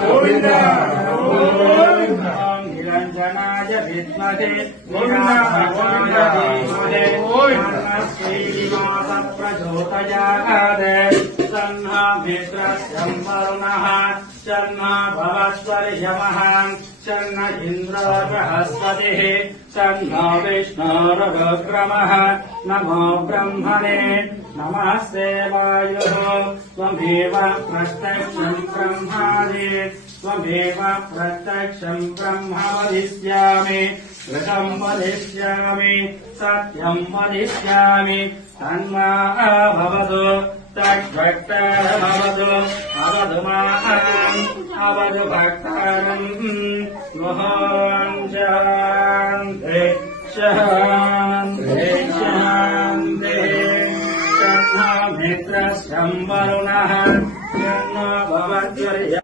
గోవింద గోవింద నిరంజనాయ విద్మహే గోవింద గోవింద శ్రీనివాస ప్రచోదయాత్ తన్నా మిత్రస్యం వరుణః చన్నా భవస్వర్యమః చన్న ఇంద్ర బృహస్పతిః చన్నా విష్ణురుగ్రమః నమో బ్రహ్మణే నమస్తే వాయుః త్వమేవ ప్రత్యక్షం బ్రహ్మాది త్వమేవ ప్రత్యక్షం బ్రహ్మ వదిష్యామి ఋతం వదిష్యామి సత్యం వదిష్యామి తన్మా భవతు తద్భక్తమవతు అవతు మాం అవతు భక్తారం మహాం శాంతి శాంతి శాంతి తన్నా మిత్రస్యం వరుణః తన్నో భవత్వర్య